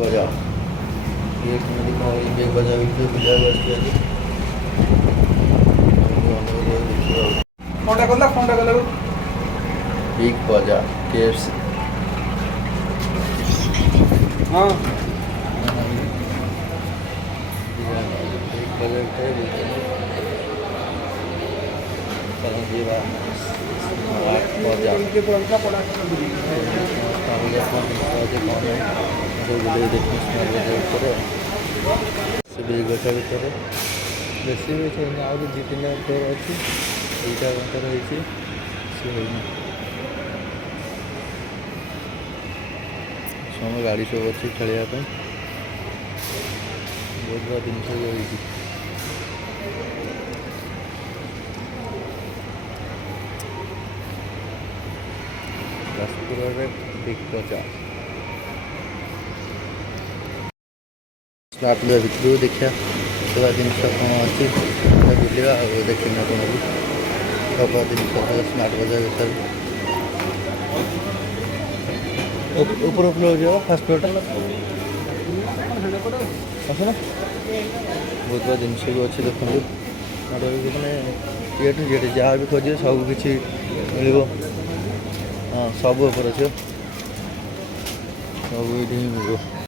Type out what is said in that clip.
बजा ये केମିତି କ'ଣ ବିଗ୍ ବଜାର ଭିତରେ ବୁଲିବାକୁ ଆସିଛି ଆଜି। ଫୋନ୍ଟା କଲା ବିଗ୍ ବଜାର KFC ହଁ ବିଗ୍ ବଜାର ଭିତରେ ବୁଲୁଛନ୍ତି। ଚାଲ ଯିବା ବଜାର ଟିକେ ପଳା ପଡ଼ା ବୁଲେଇ ଦେଖିବୁ ସ୍ମାର୍ଟ ବଜାର ଭିତରେ ସେ ବିଗ୍ ବଜାର ଭିତରେ ବେଶୀ ବି ହେଇନି ଆହୁରି 2-3ଟା ଫ୍ଲୋର୍ ଅଛି। 2ଟା ଘଣ୍ଟାର ହେଇଛି ସେ ହେଇନି। ସବୁ ଗାଡ଼ି ସବୁ ଅଛି ଖେଳିବା ପାଇଁ ବହୁତ ବଡ଼ ଜିନିଷ ବି ହେଇଛି। ଯାଜପୁରରେ ବିଗ୍ ବଜାର ସ୍ମାର୍ଟ ବଜାର ଭିତରକୁ ଦେଖିବା ସବୁ ଜିନିଷ କ'ଣ ଅଛି ବୁଲିବା ଆଉ ଦେଖିବା କ'ଣ ବି ସବୁ ଜିନିଷ ସ୍ମାର୍ଟ ବଜାର ଭିତରେ ଉପର ଫ୍ଲୋର୍ ଯିବ ଫାର୍ଷ୍ଟ ଫ୍ଲୋର୍ଟା ଆସ ନା ବହୁତ ବଡ଼ ଜିନିଷ ବି ଅଛି ଦେଖନ୍ତୁ। ମାନେ ଇଏଠୁ ଯେଠି ଯାହା ବି ଖୋଜିବେ ସବୁ କିଛି ମିଳିବ। ହଁ ସବୁ ଉପରେ ଅଛି ସବୁ ଏଇଠି ହିଁ ମିଳିବ।